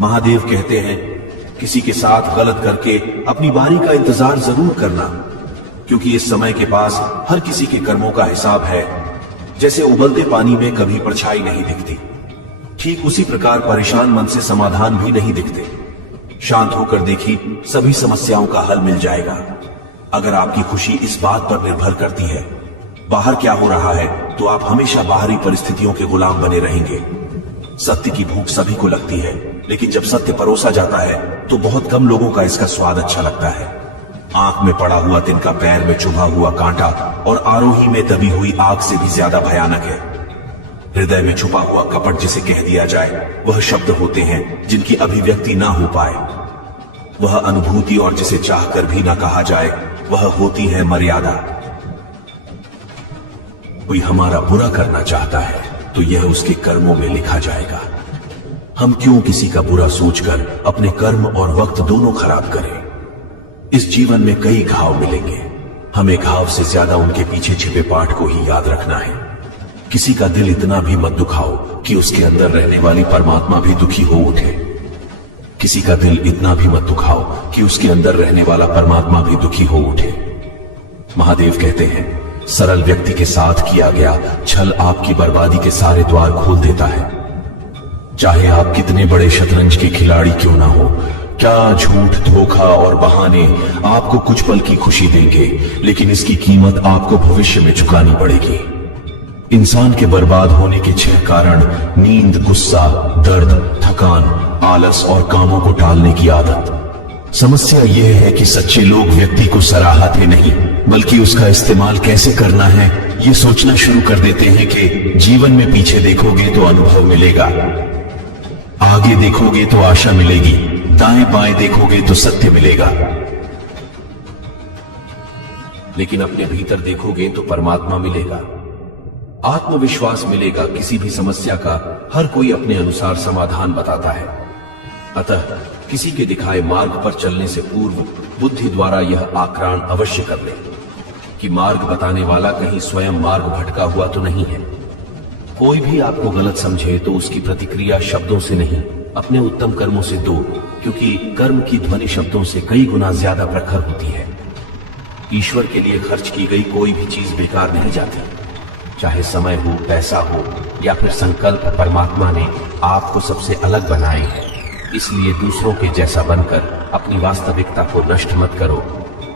महादेव कहते हैं, किसी के साथ गलत करके अपनी बारी का इंतजार जरूर करना, क्योंकि इस समय के पास हर किसी के कर्मों का हिसाब है। जैसे उबलते पानी में कभी परछाई नहीं दिखती, ठीक उसी प्रकार परेशान मन से समाधान भी नहीं दिखते। शांत होकर देखी, सभी समस्याओं का हल मिल जाएगा। अगर आपकी खुशी इस बात पर निर्भर करती है बाहर क्या हो रहा है, तो आप हमेशा बाहरी परिस्थितियों के गुलाम बने रहेंगे। सत्य की भूख सभी को लगती है, लेकिन जब सत्य परोसा जाता है तो बहुत कम लोगों का इसका स्वाद अच्छा लगता है। आंख में पड़ा हुआ तिनका पैर में चुभा हुआ कांटा और आरोही में दबी हुई आग से भी ज्यादा भयानक है। हृदय में छुपा हुआ कपट जिसे कह दिया जाए, वह शब्द होते हैं जिनकी अभिव्यक्ति ना हो पाए। वह अनुभूति और जिसे चाहकर भी ना कहा जाए, वह होती है मर्यादा। कोई हमारा बुरा करना चाहता है तो यह उसके कर्मों में लिखा जाएगा। हम क्यों किसी का बुरा सोचकर अपने कर्म और वक्त दोनों खराब करें। इस जीवन में कई घाव मिलेंगे, हमें घाव से ज्यादा उनके पीछे छिपे पाठ को ही याद रखना है। किसी का दिल इतना भी मत दुखाओ कि उसके अंदर रहने वाली परमात्मा भी दुखी हो उठे। किसी का दिल इतना भी मत दुखाओ कि उसके अंदर रहने वाला परमात्मा भी दुखी हो उठे। महादेव कहते हैं, सरल व्यक्ति के साथ किया गया छल आपकी बर्बादी के सारे द्वार खोल देता है। चाहे आप कितने बड़े शतरंज के खिलाड़ी क्यों ना हो, क्या झूठ, धोखा और बहाने आपको कुछ पल की खुशी देंगे, लेकिन इसकी कीमत आपको भविष्य में चुकानी पड़ेगी। इंसान के बर्बाद होने के 6 कारण: नींद, गुस्सा, दर्द, थकान, आलस और कामों को टालने की आदत। समस्या यह है कि सच्चे लोग व्यक्ति को सराहते नहीं, बल्कि उसका इस्तेमाल कैसे करना है ये सोचना शुरू कर देते हैं। कि जीवन में पीछे देखोगे तो अनुभव मिलेगा, आगे देखोगे तो आशा मिलेगी, दाएं बाएं देखोगे तो सत्य मिलेगा, लेकिन अपने भीतर देखोगे तो परमात्मा मिलेगा, आत्मविश्वास मिलेगा। किसी भी समस्या का हर कोई अपने अनुसार समाधान बताता है। अतः किसी के दिखाए मार्ग पर चलने से पूर्व बुद्धि द्वारा यह आकलन अवश्य कर ले कि मार्ग बताने वाला कहीं स्वयं मार्ग भटका हुआ तो नहीं है। कोई भी आपको गलत समझे तो उसकी प्रतिक्रिया शब्दों से नहीं, अपने उत्तम कर्मों से दो, क्योंकि कर्म की ध्वनि शब्दों से कई गुना ज्यादा प्रखर होती है। ईश्वर के लिए खर्च की गई कोई भी चीज बेकार नहीं जाती, चाहे समय हो, पैसा हो या फिर संकल्प। परमात्मा ने आपको सबसे अलग बनाए हैं, इसलिए दूसरों के जैसा बनकर अपनी वास्तविकता को नष्ट मत करो।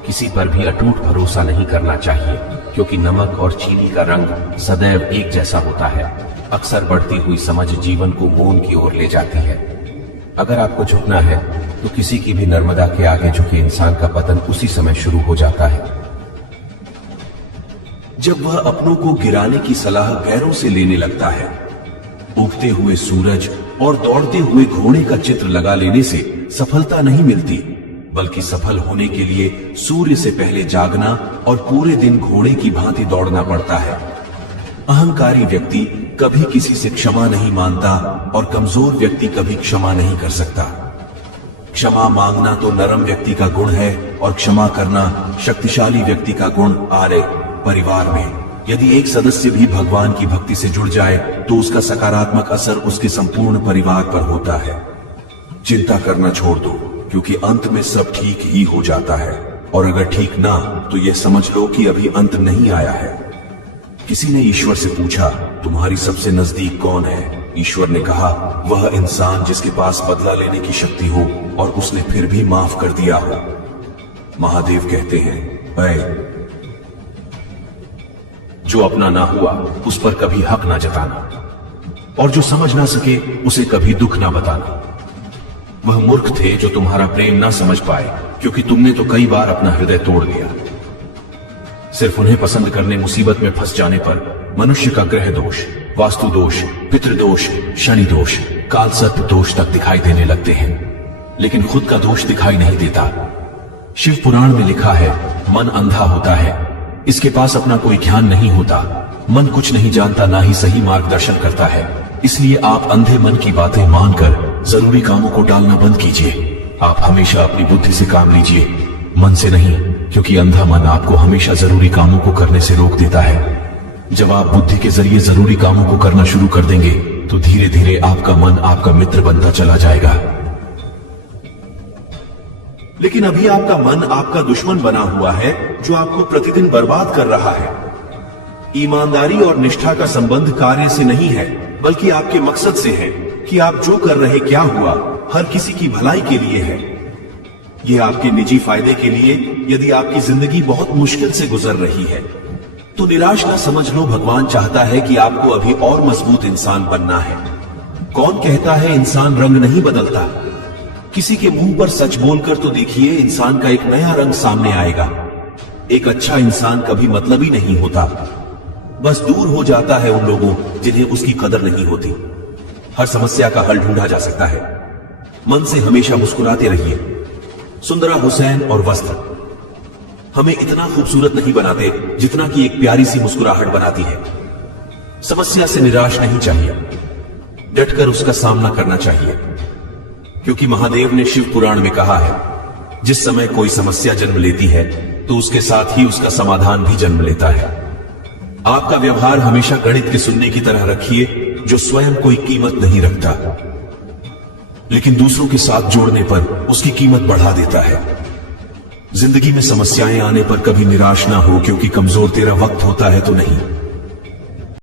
किसी पर भी अटूट भरोसा नहीं करना चाहिए, क्योंकि नमक और चीनी का रंग सदैव एक जैसा होता है। अक्सर बढ़ती हुई समझ जीवन को मौन की ओर ले जाती है। अगर आपको झुकना है तो किसी की भी नर्मदा के आगे झुके इंसान का पतन उसी समय शुरू हो जाता है जब वह अपनों को गिराने की सलाह गैरों से लेने लगता है। उगते हुए सूरज और दौड़ते हुए घोड़े का चित्र लगा लेने से सफलता नहीं मिलती, बल्कि सफल होने के लिए सूर्य से पहले जागना और पूरे दिन घोड़े की भांति दौड़ना पड़ता है। अहंकारी व्यक्ति कभी किसी से क्षमा नहीं मांगता और कमजोर व्यक्ति कभी क्षमा नहीं कर सकता। क्षमा मांगना तो नरम व्यक्ति का गुण है और क्षमा करना शक्तिशाली व्यक्ति का गुण। आर्य परिवार में यदि एक सदस्य भी भगवान की भक्ति से जुड़ जाए तो उसका सकारात्मक असर उसके संपूर्ण परिवार पर होता है। चिंता करना छोड़ दो, क्योंकि अंत में सब ठीक ही हो जाता है, और अगर ठीक ना तो यह समझ लो कि अभी अंत नहीं आया है। किसी ने ईश्वर से पूछा, तुम्हारी सबसे नजदीक कौन है? ईश्वर ने कहा, वह इंसान जिसके पास बदला लेने की शक्ति हो और उसने फिर भी माफ कर दिया हो। महादेव कहते हैं, ऐ जो अपना ना हुआ उस पर कभी हक ना जताना, और जो समझ ना सके उसे कभी दुख ना बताना। वह मूर्ख थे जो तुम्हारा प्रेम ना समझ पाए, क्योंकि तुमने तो कई बार अपना हृदय तोड़ दिया। सिर्फ उन्हें पसंद करने मुसीबत में फंस जाने पर मनुष्य का ग्रह दोष, वास्तु दोष, पितृदोष, शनि दोष, काल सर्प दोष तक दिखाई देने लगते हैं, लेकिन खुद का दोष दिखाई नहीं देता। शिव पुराण में लिखा है, मन अंधा होता है, इसके पास अपना कोई ज्ञान नहीं होता। मन कुछ नहीं जानता, ना ही सही मार्गदर्शन करता है। इसलिए आप अंधे मन की बातें मानकर जरूरी कामों को टालना बंद कीजिए। आप हमेशा अपनी बुद्धि से काम लीजिए, मन से नहीं, क्योंकि अंधा मन आपको हमेशा जरूरी कामों को करने से रोक देता है। जब आप बुद्धि के जरिए जरूरी कामों को करना शुरू कर देंगे तो धीरे धीरे आपका मन आपका मित्र बनता चला जाएगा। लेकिन अभी आपका मन आपका दुश्मन बना हुआ है, जो आपको प्रतिदिन बर्बाद कर रहा है। ईमानदारी और निष्ठा का संबंध कार्य से नहीं है, बल्कि आपके मकसद से है कि आप जो कर रहे क्या हुआ, हर किसी की भलाई के लिए है। यह आपके निजी फायदे के लिए। यदि आपकी जिंदगी बहुत मुश्किल से गुजर रही है तो निराश न समझ लो, भगवान चाहता है कि आपको अभी और मजबूत इंसान बनना है। कौन कहता है इंसान रंग नहीं बदलता? किसी के मुंह पर सच बोलकर तो देखिए, इंसान का एक नया रंग सामने आएगा। एक अच्छा इंसान कभी मतलबी नहीं होता, बस दूर हो जाता है उन लोगों जिन्हें उसकी कदर नहीं होती। हर समस्या का हल ढूंढा जा सकता है। मन से हमेशा मुस्कुराते रहिए। सुंदरा हुसैन और वस्त्र हमें इतना खूबसूरत नहीं बनाते जितना कि एक प्यारी सी मुस्कुराहट बनाती है। समस्या से निराश नहीं चाहिए, डटकर उसका सामना करना चाहिए, क्योंकि महादेव ने शिव पुराण में कहा है, जिस समय कोई समस्या जन्म लेती है तो उसके साथ ही उसका समाधान भी जन्म लेता है। आपका व्यवहार हमेशा गणित के सुनने की तरह रखिए, जो स्वयं कोई कीमत नहीं रखता, लेकिन दूसरों के साथ जोड़ने पर उसकी कीमत बढ़ा देता है। जिंदगी में समस्याएं आने पर कभी निराश ना हो, क्योंकि कमजोर तेरा वक्त होता है तो नहीं,